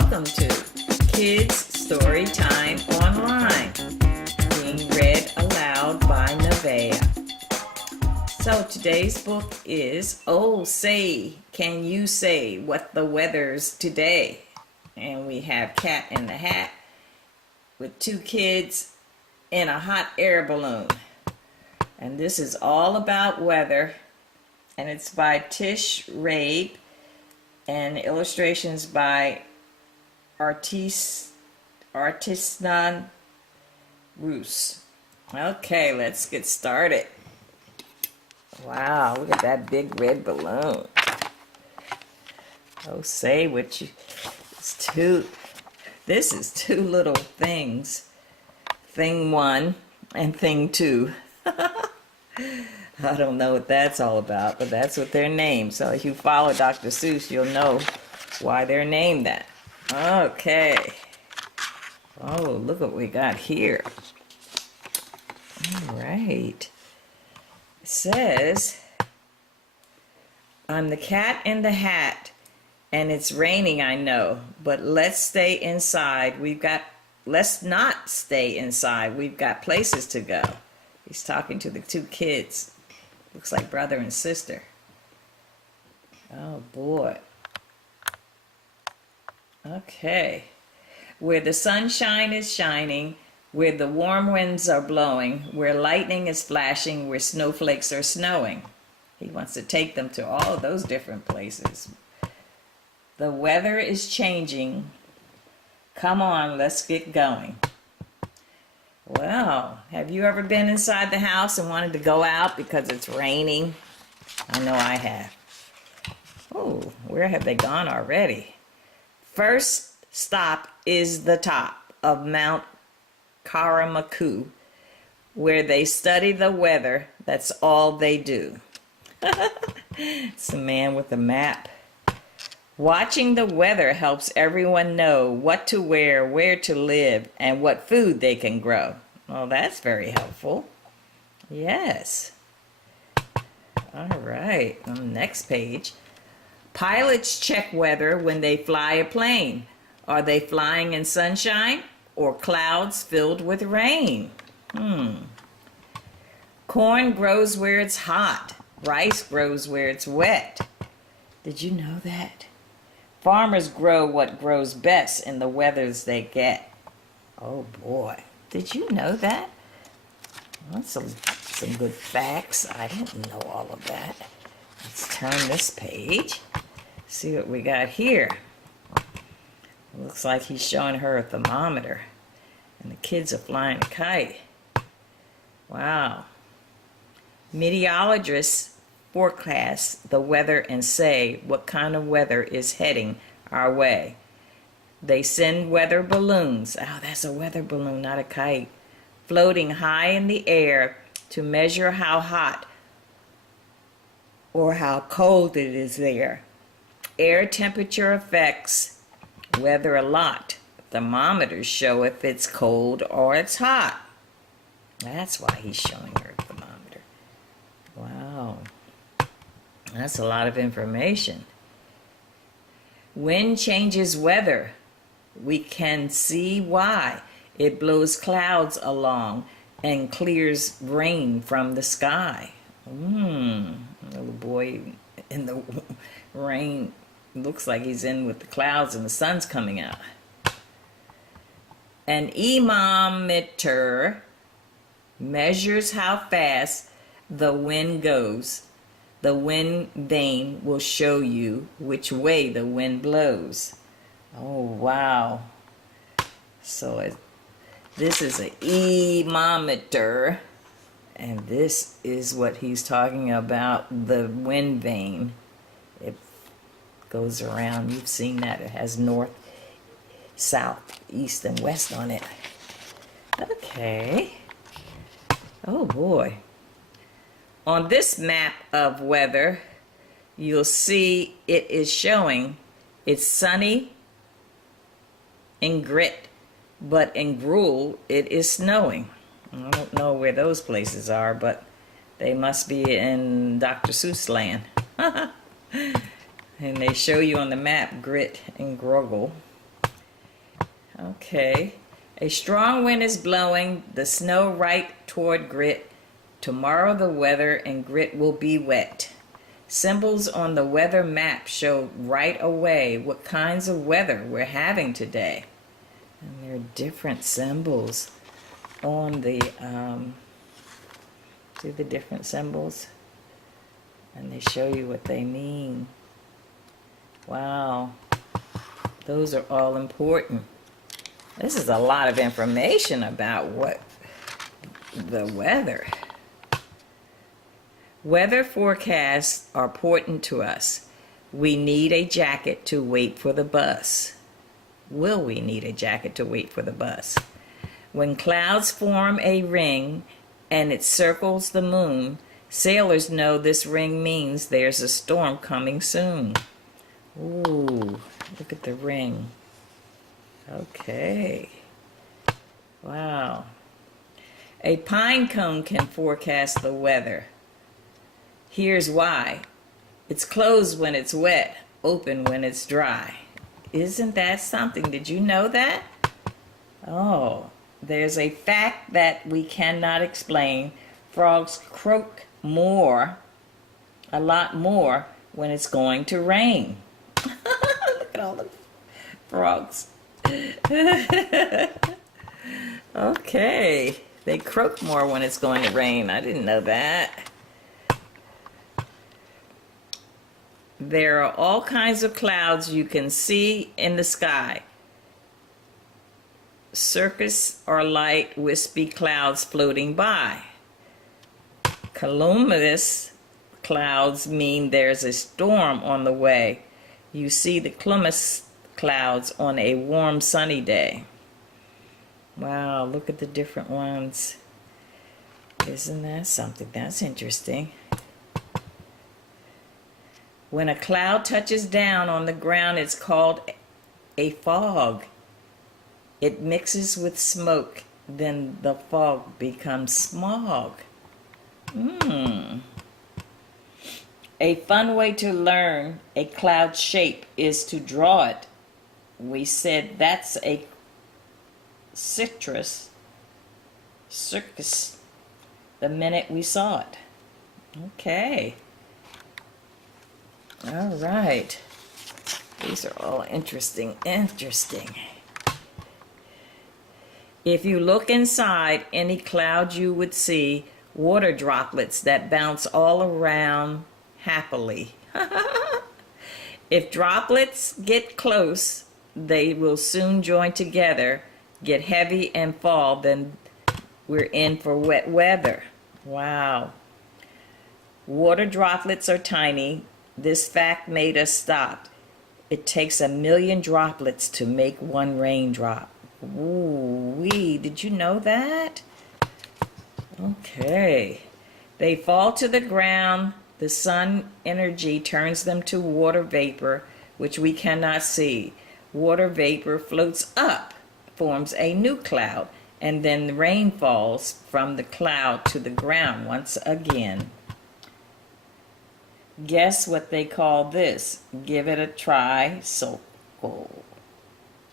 welcome to Kids Storytime Online, being read aloud by Nevaeh. So today's book is Oh Say, Can You Say What the Weather's Today? And we have Cat in the Hat with two kids in a hot air balloon. And this is all about weather, and it's by Tish Rabe, and illustrations by Artisan Roos. Okay, let's get started. Wow, look at that big red balloon. Oh, say what you... This is two little things. Thing one and thing two. I don't know what that's all about, but that's what they're named. So if you follow Dr. Seuss, you'll know why they're named that. Okay. Oh, look what we got here. All right. It says, I'm the cat in the hat, and it's raining, I know, but let's stay inside. Let's not stay inside. We've got places to go. He's talking to the two kids. Looks like brother and sister. Oh boy. Okay. Where the sunshine is shining, where the warm winds are blowing, where lightning is flashing, where snowflakes are snowing. He wants to take them to all of those different places. The weather is changing. Come on, let's get going. Well, have you ever been inside the house and wanted to go out because it's raining? I know I have. Oh, where have they gone already? First stop is the top of Mount Karamaku, where they study the weather. That's all they do. It's the man with the map. Watching the weather helps everyone know what to wear, where to live, and what food they can grow. Well, that's very helpful. Yes. All right, on the next page. Pilots check weather when they fly a plane. Are they flying in sunshine or clouds filled with rain? Corn grows where it's hot. Rice grows where it's wet. Did you know that? Farmers grow what grows best in the weathers they get. Oh boy, did you know that? That's some good facts. I didn't know all of that. Let's turn this page. See what we got here. Looks like he's showing her a thermometer. And the kids are flying a kite. Wow. Meteorologists forecast the weather and say what kind of weather is heading our way. They send weather balloons. Oh, that's a weather balloon, not a kite. Floating high in the air to measure how hot or how cold it is there. Air temperature affects weather a lot. Thermometers show if it's cold or it's hot. That's why he's showing her a thermometer. Wow. That's a lot of information. Wind changes weather. We can see why. It blows clouds along and clears rain from the sky. Little boy in the rain looks like he's in with the clouds and the sun's coming out. An anemometer measures how fast the wind goes. The wind vane will show you which way the wind blows. Oh, wow. So this is an anemometer, and this is what he's talking about, the wind vane. It goes around. You've seen that. It has north, south, east, and west on it. Okay. Oh, boy. On this map of weather, you'll see it is showing it's sunny in Grit, but in Gruel it is snowing. I don't know where those places are, but they must be in Dr. Seuss land. And they show you on the map Grit and Groggle. Okay. A strong wind is blowing the snow right toward Grit. Tomorrow the weather in Grit will be wet. Symbols on the weather map show right away what kinds of weather we're having today. And there are different symbols on the, see the different symbols? And they show you what they mean. Wow. Those are all important. This is a lot of information about what the weather. Weather forecasts are important to us. We need a jacket to wait for the bus. Will we need a jacket to wait for the bus? When clouds form a ring and it circles the moon, sailors know this ring means there's a storm coming soon. Ooh, look at the ring. Okay. Wow. A pine cone can forecast the weather. Here's why. It's closed when it's wet, open when it's dry. Isn't that something? Did you know that? Oh, there's a fact that we cannot explain. Frogs croak more, a lot more, when it's going to rain. Look at all the frogs. Okay, they croak more when it's going to rain. I didn't know that. There are all kinds of clouds you can see in the sky. Cirrus or light, wispy clouds floating by. Cumulus clouds mean there's a storm on the way. You see the cumulus clouds on a warm, sunny day. Wow, look at the different ones. Isn't that something? That's interesting. When a cloud touches down on the ground, it's called a fog. It mixes with smoke, then the fog becomes smog. A fun way to learn a cloud shape is to draw it. We said that's a circus the minute we saw it. Okay. All right. These are all interesting. If you look inside any cloud, you would see water droplets that bounce all around happily. If droplets get close, they will soon join together, get heavy and fall, then we're in for wet weather. Wow. Water droplets are tiny. This fact made us stop. It takes 1 million droplets to make one raindrop. Ooh-wee, did you know that? Okay. They fall to the ground. The sun energy turns them to water vapor, which we cannot see. Water vapor floats up, forms a new cloud, and then the rain falls from the cloud to the ground once again. Guess what they call this? Give it a try.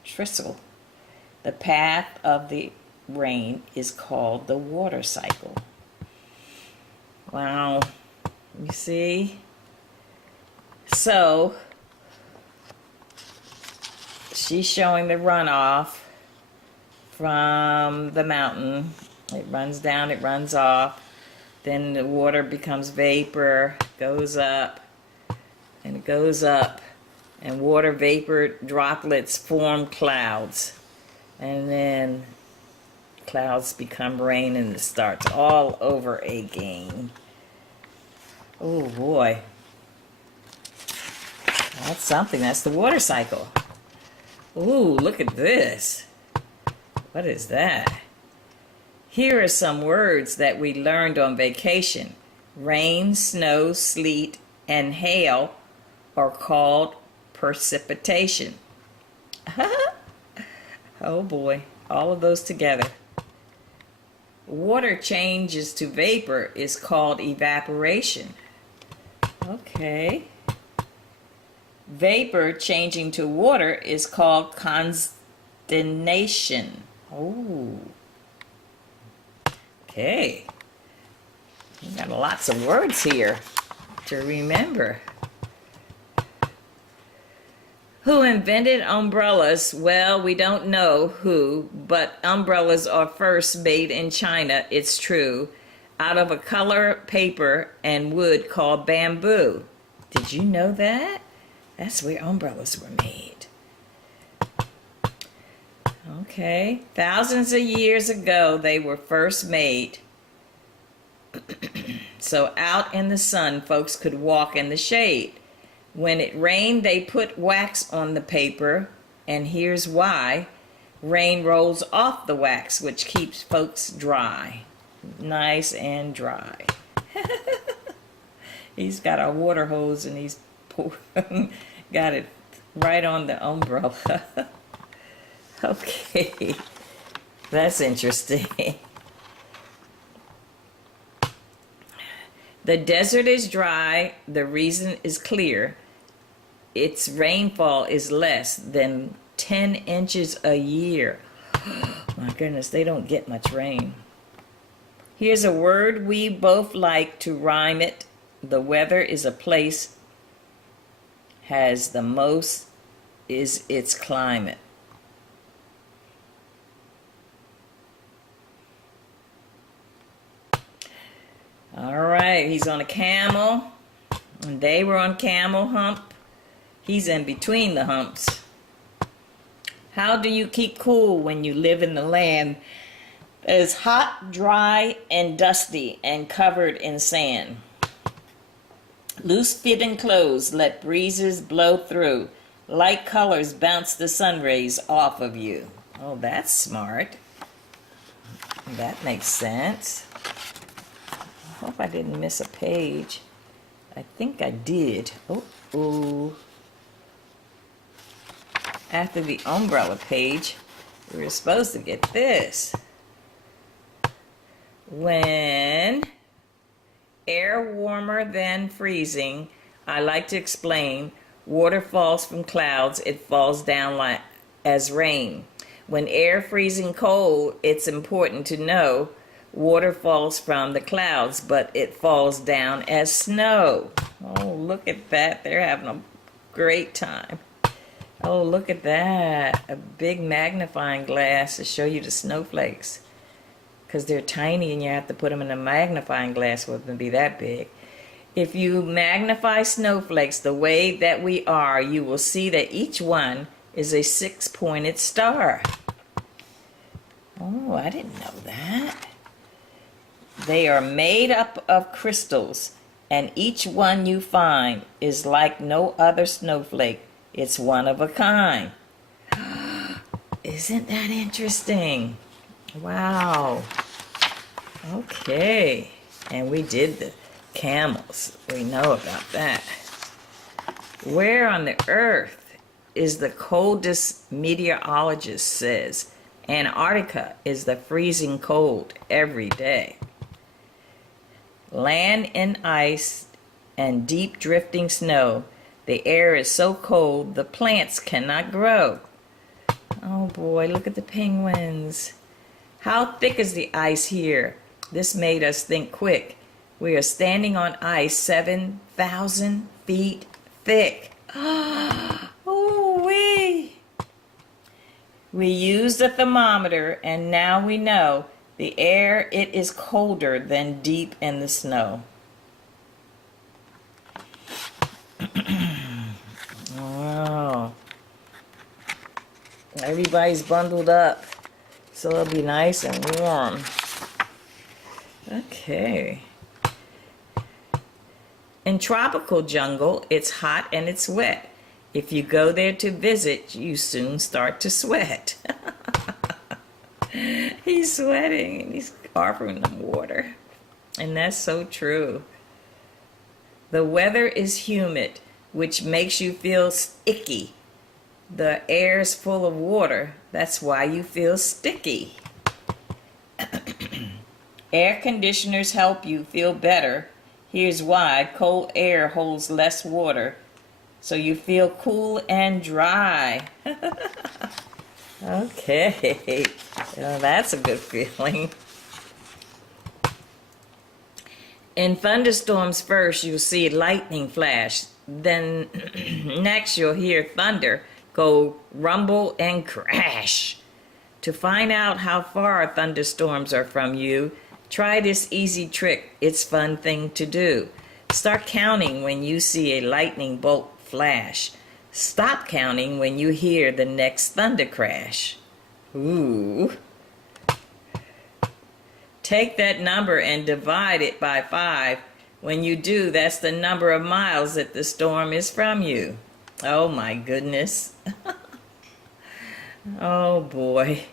Tristle. The path of the rain is called the water cycle. Wow. You see? So, she's showing the runoff from the mountain. It runs down, it runs off. Then the water becomes vapor, goes up, and it goes up. And water vapor droplets form clouds. And then clouds become rain and it starts all over again. Oh boy. That's something. That's the water cycle. Ooh, look at this. What is that? Here are some words that we learned on vacation. Rain, snow, sleet, and hail are called precipitation. Oh boy, all of those together. Water changes to vapor is called evaporation. Okay. Vapor changing to water is called destination. Oh. Okay. We got lots of words here to remember. Who invented umbrellas? Well, we don't know who, but umbrellas are first made in China, it's true, out of a color paper and wood called bamboo. Did you know that? That's where umbrellas were made. Okay, thousands of years ago they were first made. So out in the sun, folks could walk in the shade. When it rained, they put wax on the paper, and here's why. Rain rolls off the wax, which keeps folks dry. Nice and dry. He's got a water hose, and he's got it right on the umbrella. Okay, that's interesting. The desert is dry. The reason is clear. Its rainfall is less than 10 inches a year. My goodness, they don't get much rain. Here's a word we both like to rhyme it. The weather is a place, has the most is its climate. All right, he's on a camel, and they were on camel hump. He's in between the humps. How do you keep cool when you live in the land that is hot, dry, and dusty, and covered in sand? Loose-fitting clothes let breezes blow through. Light colors bounce the sun rays off of you. Oh, that's smart. That makes sense. I hope I didn't miss a page. I think I did. Oh. After the umbrella page, we were supposed to get this. When air warmer than freezing, I like to explain, water falls from clouds, it falls down like as rain. When air freezing cold, it's important to know water falls from the clouds, but it falls down as snow. Oh, look at that. They're having a great time. Oh, look at that. A big magnifying glass to show you the snowflakes. Because they're tiny and you have to put them in a magnifying glass for them to be that big. If you magnify snowflakes the way that we are, you will see that each one is a 6-pointed star. Oh, I didn't know that. They are made up of crystals, and each one you find is like no other snowflake. It's one of a kind. Isn't that interesting? Wow. Okay. And we did the camels. We know about that. Where on the earth is the coldest, meteorologist says? Antarctica is the freezing cold every day. Land in ice and deep drifting snow. The air is so cold the plants cannot grow. Oh boy, look at the penguins. How thick is the ice here? This made us think quick. We are standing on ice 7,000 feet thick. Oh wee! We used a thermometer and now we know the air, it is colder than deep in the snow. Wow. Everybody's bundled up, so it'll be nice and warm. Okay. In tropical jungle, it's hot and it's wet. If you go there to visit, you soon start to sweat. He's sweating and he's offering them water. And that's so true. The weather is humid, which makes you feel sticky. The air's full of water. That's why you feel sticky. Air conditioners help you feel better. Here's why. Cold air holds less water, so you feel cool and dry. Okay. Well, that's a good feeling. In thunderstorms, first you'll see lightning flash. Then next you'll hear thunder go rumble and crash. To find out how far thunderstorms are from you, try this easy trick. It's a fun thing to do. Start counting when you see a lightning bolt flash. Stop counting when you hear the next thunder crash. Ooh. Take that number and divide it by 5. When you do, that's the number of miles that the storm is from you. Oh my goodness. Oh boy.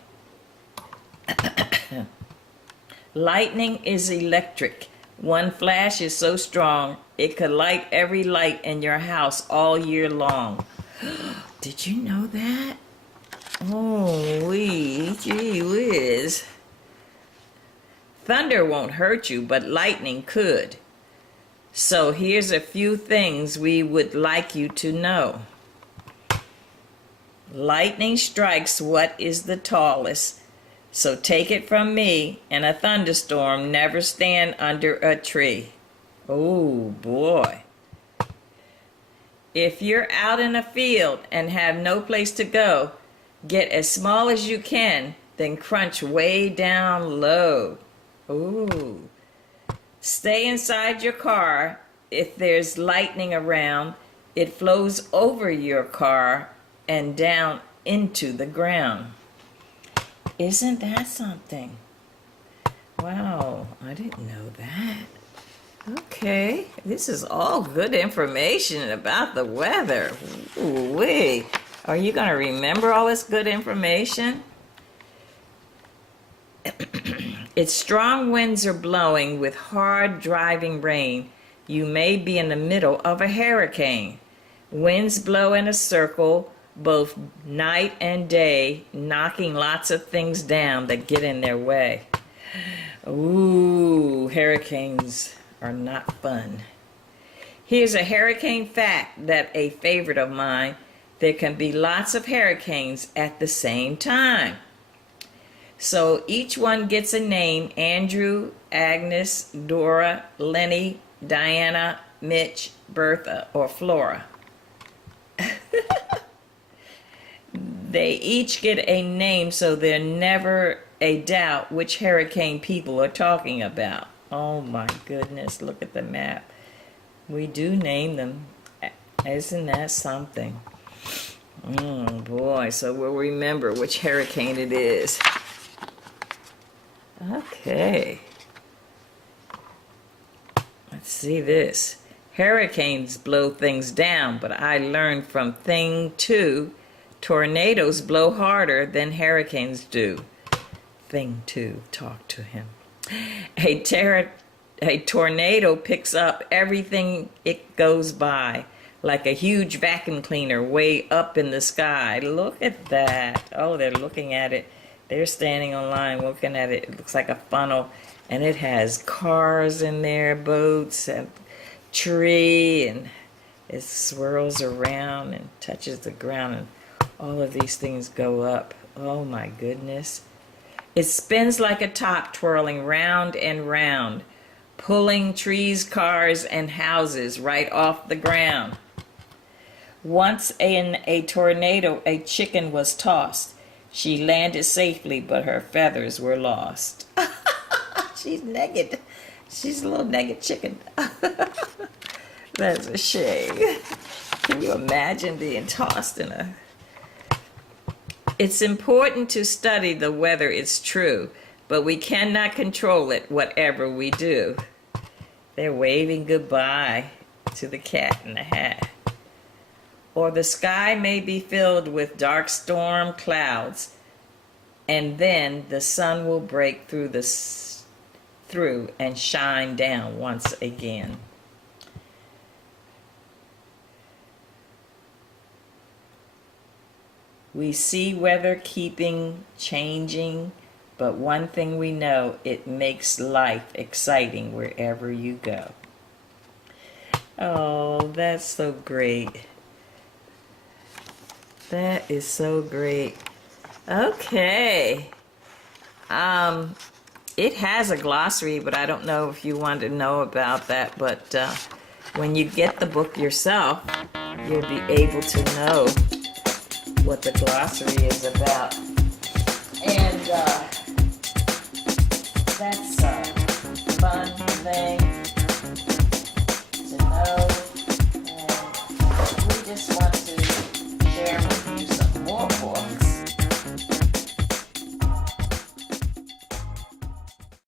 Lightning is electric. One flash is so strong, it could light every light in your house all year long. Did you know that? Oh, gee whiz. Thunder won't hurt you, but lightning could. So here's a few things we would like you to know. Lightning strikes what is the tallest. So take it from me, in a thunderstorm, never stand under a tree. Oh boy. If you're out in a field and have no place to go, get as small as you can, then crunch way down low. Ooh. Stay inside your car. If there's lightning around, it flows over your car and down into the ground. Isn't that something? Wow, I didn't know that. Okay, this is all good information about the weather. Ooh-wee. Are you going to remember all this good information? If strong winds are blowing with hard driving rain, you may be in the middle of a hurricane. Winds blow in a circle both night and day, knocking lots of things down that get in their way. Ooh, hurricanes are not fun. Here's a hurricane fact that a favorite of mine. There can be lots of hurricanes at the same time. So each one gets a name: Andrew, Agnes, Dora, Lenny, Diana, Mitch, Bertha, or Flora. They each get a name, so there's never a doubt which hurricane people are talking about. Oh my goodness, look at the map. We do name them. Isn't that something? Oh boy, so we'll remember which hurricane it is. Okay. Let's see this. Hurricanes blow things down, but I learned from thing 2, tornadoes blow harder than hurricanes do. Thing 2, talk to him. A tornado picks up everything it goes by, like a huge vacuum cleaner way up in the sky. Look at that. Oh, they're looking at it. They're standing online looking at it. It looks like a funnel, and it has cars in there, boats, and tree, and it swirls around and touches the ground, and all of these things go up. Oh my goodness. It spins like a top, twirling round and round, pulling trees, cars, and houses right off the ground. Once in a tornado, a chicken was tossed. She landed safely, but her feathers were lost. She's naked. She's a little naked chicken. That's a shame. Can you imagine being tossed in a... It's important to study the weather, it's true, but we cannot control it, whatever we do. They're waving goodbye to the cat in the hat. Or the sky may be filled with dark storm clouds, and then the sun will break through and shine down once again. We see weather keeping changing, but one thing we know, it makes life exciting wherever you go. Oh, that's so great. That is so great. Okay. It has a glossary, but I don't know if you want to know about that. But when you get the book yourself, you'll be able to know what the glossary is about. And that's a fun thing